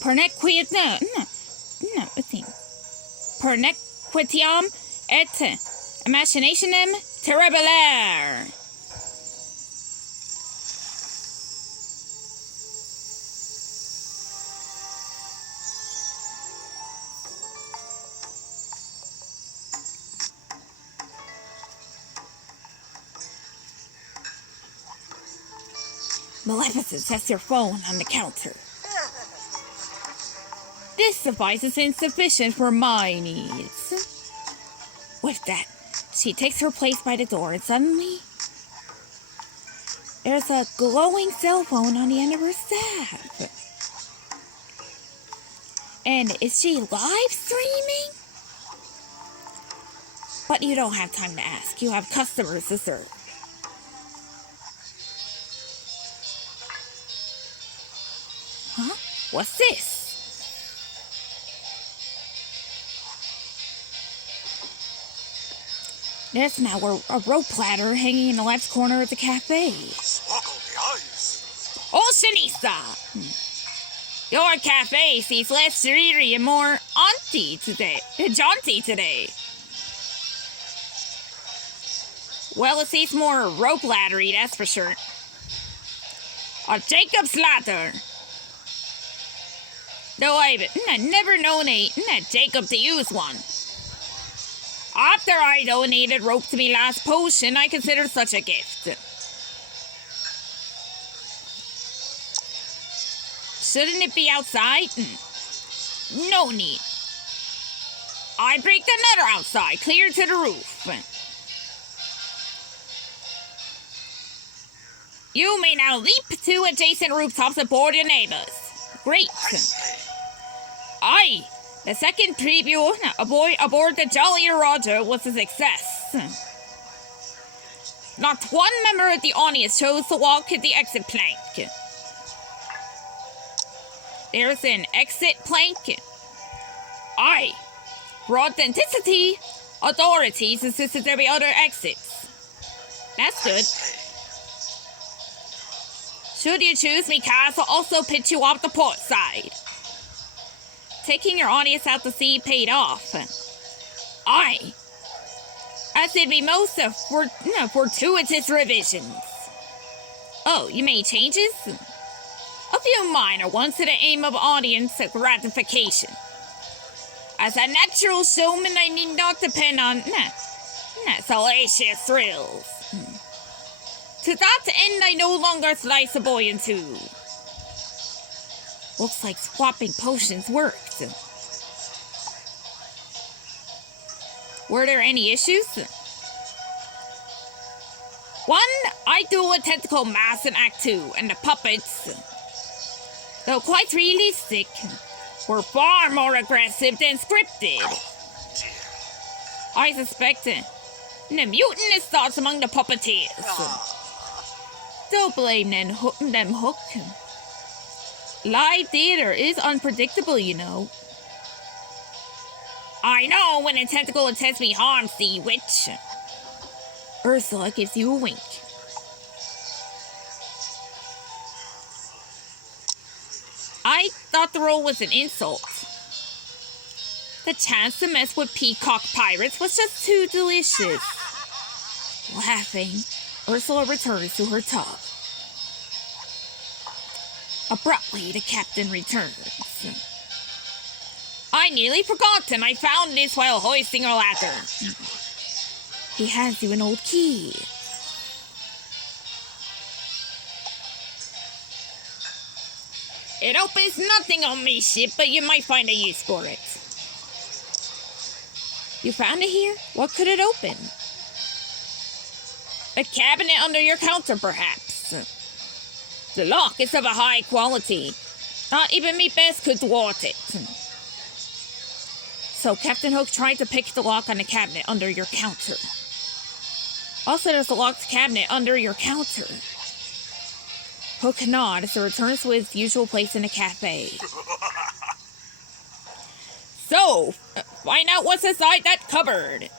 pernequitiam et imaginationem terribiler. Maleficent sets your phone on the counter. This device is insufficient for my needs. With that, she takes her place by the door and suddenly, there's a glowing cell phone on the end of her staff. And is she live streaming? But you don't have time to ask. You have customers to serve. Huh? What's this? There's now a rope ladder hanging in the left corner of the cafe. Swoggle the eyes. Oh, Shanisa! Your cafe seems less dreary and more jaunty today. Well, it seems more rope laddery, that's for sure. A Jacob's ladder. Though I've never known a Jacob to use one. After I donated rope to me last potion, I consider such a gift. Shouldn't it be outside? No need. I break the nether outside, clear to the roof. You may now leap to adjacent rooftops aboard your neighbors. Great. Aye, the second preview aboard the Jollier Roger was a success. Not one member of the audience chose to walk the exit plank. There's an exit plank. Aye, for authenticity, authorities insisted there be other exits. That's good. Should you choose, me castle also pitch you off the port side. Taking your audience out to sea paid off. Aye, as it'd be most of fortuitous revisions. Oh, you made changes? A few minor ones to the aim of audience gratification. As a natural showman, I need not depend on salacious thrills. To that end, I no longer slice a boy in two. Looks like swapping potions worked. Were there any issues? One, I do a tentacle mass in Act 2, and the puppets, though quite realistic, were far more aggressive than scripted. I suspect the mutinous thoughts among the puppeteers. Don't blame them hook. Live theater is unpredictable, you know. I know when a tentacle intends me harm, see, witch. Ursula gives you a wink. I thought the role was an insult. The chance to mess with peacock pirates was just too delicious. Laughing, Ursula returns to her tub. Abruptly, the captain returns. I nearly forgotten I found this while hoisting a ladder. He hands you an old key. It opens nothing on me ship, but you might find a use for it. You found it here? What could it open? A cabinet under your counter, perhaps. The lock is of a high quality. Not even me best could thwart it. So Captain Hook tried to pick the lock on the cabinet under your counter. Also, there's a locked cabinet under your counter. Hook nods and returns to his usual place in the cafe. So, find out what's inside that cupboard.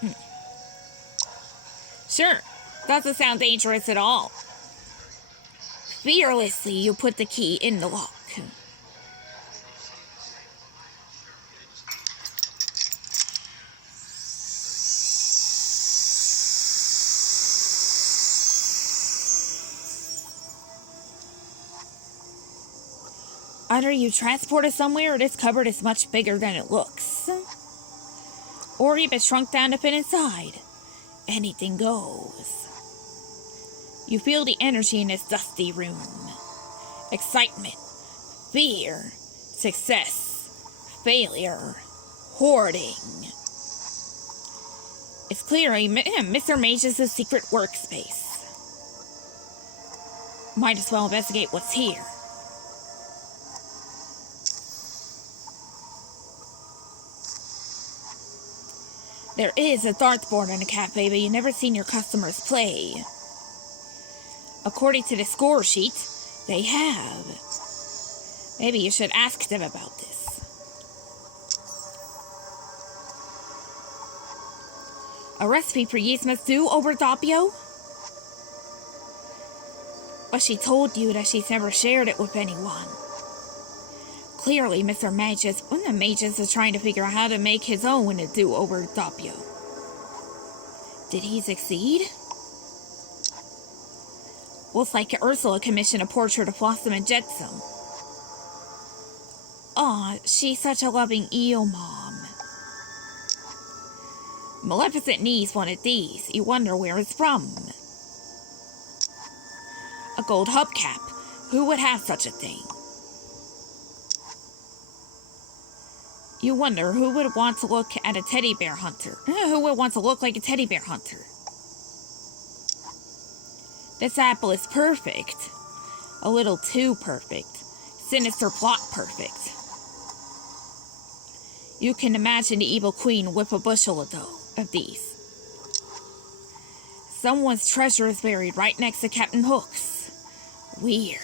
Sure, doesn't sound dangerous at all. Fearlessly, you put the key in the lock. Either you transport it somewhere or this cupboard is much bigger than it looks. Or you've been shrunk down to fit inside. Anything goes. You feel the energy in this dusty room. Excitement, fear, success, failure, hoarding. It's clearly Mr. Mage's secret workspace. Might as well investigate what's here. There is a dartboard in the cafe, but you've never seen your customers play. According to the score sheet, they have. Maybe you should ask them about this. A recipe for yeast stew over doppio? But she told you that she's never shared it with anyone. Clearly, one of the mages is trying to figure out how to make his own do over doppio. Did he succeed? Looks like Ursula commissioned a portrait of Blossom and Jetsam. Aw, she's such a loving eel mom. Maleficent needs one of these. You wonder where it's from. A gold hubcap. Who would have such a thing? You wonder who would want to look at a teddy bear hunter. Who would want to look like a teddy bear hunter? This apple is perfect. A little too perfect. Sinister plot perfect. You can imagine the evil queen with a bushel of these. Someone's treasure is buried right next to Captain Hook's. Weird.